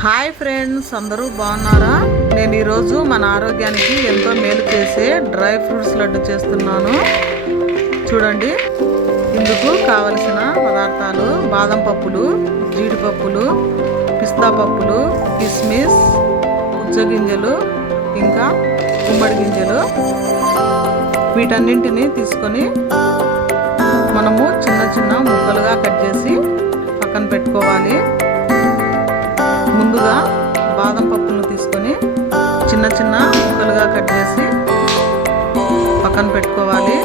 Hi friends, అందరూ బాగున్నారా? నేను ఈరోజు మన ఆరోగ్యానికి ఎంతో మేలు చేసే డ్రై ఫ్రూట్స్ లడ్డు చేస్తున్నాను. చూడండి, ఇందుకు కావలసిన పదార్థాలు: బాదం పప్పులు, జీడిపప్పులు, పిస్తా పప్పులు, కిస్మిస్, పుచ్చగింజలు, ఇంకా గుమ్మడి గింజలు. వీటన్నింటినీ తీసుకొని మనము చిన్న చిన్న ముక్కలుగా కట్ చేసి పక్కన పెట్టుకోవాలి. ముందుగా బాదం పప్పులను తీసుకొని చిన్న చిన్న ముక్కలుగా కట్ చేసి పక్కన పెట్టుకోవాలి.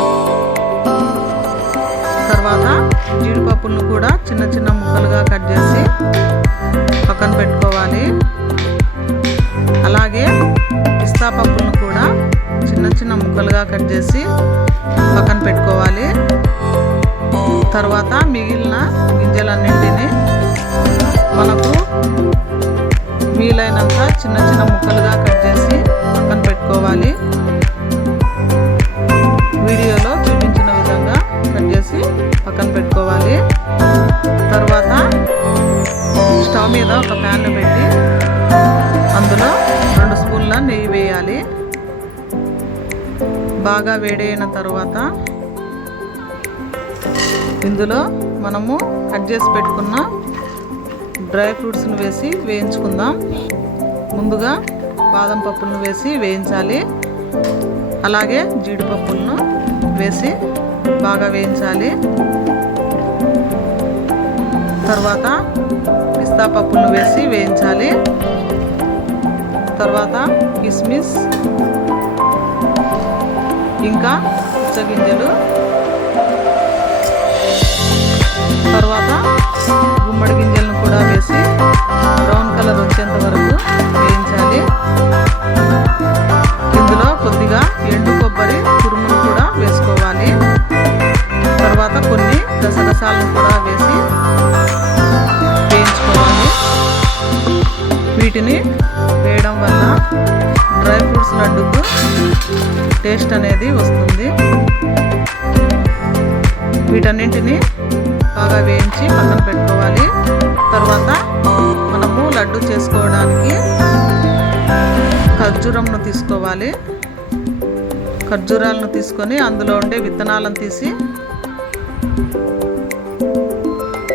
తర్వాత జీడిపప్పులను కూడా చిన్న చిన్న ముక్కలుగా కట్ చేసి పక్కన పెట్టుకోవాలి. అలాగే పిస్తా పప్పులను కూడా చిన్న చిన్న ముక్కలుగా కట్ చేసి పక్కన పెట్టుకోవాలి. తర్వాత మిగిలిన గింజలన్నింటినీ మనకు వీలైనంత చిన్న చిన్న ముక్కలుగా కట్ చేసి పక్కన పెట్టుకోవాలి. వీడియోలో చూపించిన విధంగా కట్ చేసి పక్కన పెట్టుకోవాలి. తర్వాత స్టవ్ మీద ఒక ప్యాన్ పెట్టి అందులో 2 స్పూన్ల నెయ్యి వేయాలి. బాగా వేడైన తర్వాత ఇందులో మనము కట్ చేసి పెట్టుకున్న డ్రై ఫ్రూట్స్ను వేసి వేయించుకుందాం. ముందుగా బాదం పప్పులను వేసి వేయించాలి. అలాగే జీడిపప్పులను వేసి బాగా వేయించాలి. తర్వాత పిస్తా పప్పులను వేసి వేయించాలి. తర్వాత కిస్మిస్, ఇంకా పుచ్చగింజలు, తర్వాత గుమ్మడి గింజలను కూడా వేసి బ్రౌన్ కలర్ వచ్చేంత వరకు వేయించాలి. ఇందులో కొద్దిగా ఎండు కొబ్బరి తురుమును కూడా వేసుకోవాలి. తర్వాత కొన్ని గసగసాలను కూడా వేసి వేయించుకోవాలి. వీటిని వేయడం వల్ల డ్రై ఫ్రూట్స్ లడ్డుకు టేస్ట్ అనేది వస్తుంది. వీటన్నింటినీ బాగా వేయించి పక్కన పెట్టుకోవాలి. తర్వాత మనము లడ్డు చేసుకోవడానికి ఖర్జూరంను తీసుకోవాలి. ఖర్జూరాలను తీసుకొని అందులో ఉండే విత్తనాలను తీసి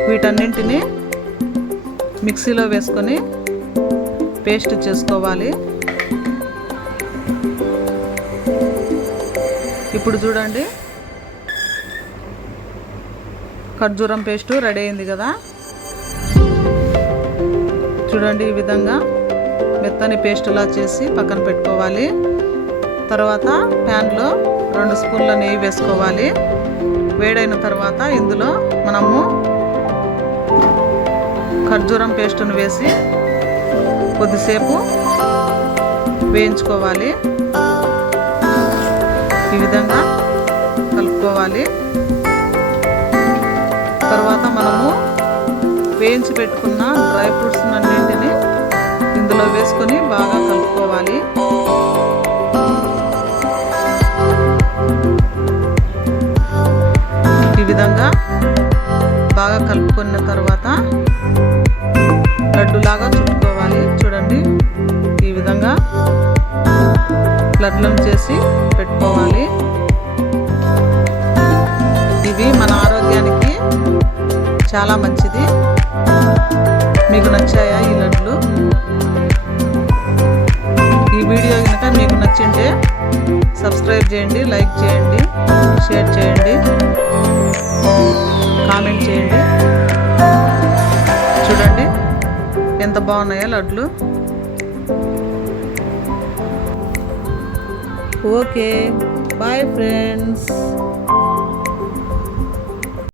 వీటన్నింటినీ మిక్సీలో వేసుకొని పేస్ట్ చేసుకోవాలి. ఇప్పుడు చూడండి, ఖర్జూరం పేస్టు రెడీ అయింది కదా. చూడండి, ఈ విధంగా మెత్తని పేస్టులా చేసి పక్కన పెట్టుకోవాలి. తర్వాత ప్యాన్లో 2 స్పూన్ల నెయ్యి వేసుకోవాలి. వేడైన తర్వాత ఇందులో మనము ఖర్జూరం పేస్టును వేసి కొద్దిసేపు వేయించుకోవాలి. ఈ విధంగా కలుపుకోవాలి. తర్వాత మనము వేయించి పెట్టుకున్న డ్రై ఫ్రూట్స్ అన్నింటినీ ఇందులో వేసుకొని బాగా కలుపుకోవాలి. ఈ విధంగా బాగా కలుపుకున్న తర్వాత లడ్డులాగా చుట్టుకోవాలి. చూడండి, ఈ విధంగా లడ్లను చేసి పెట్టుకోవాలి. ఇవి మన ఆరోగ్యానికి చాలా మంచిది. మీకు నచ్చాయా ఈ లడ్లు? ఈ వీడియో కనుక మీకు నచ్చింటే సబ్స్క్రైబ్ చేయండి, లైక్ చేయండి, షేర్ చేయండి, కామెంట్ చేయండి. చూడండి ఎంత బాగున్నాయో లడ్లు. Okay, bye friends.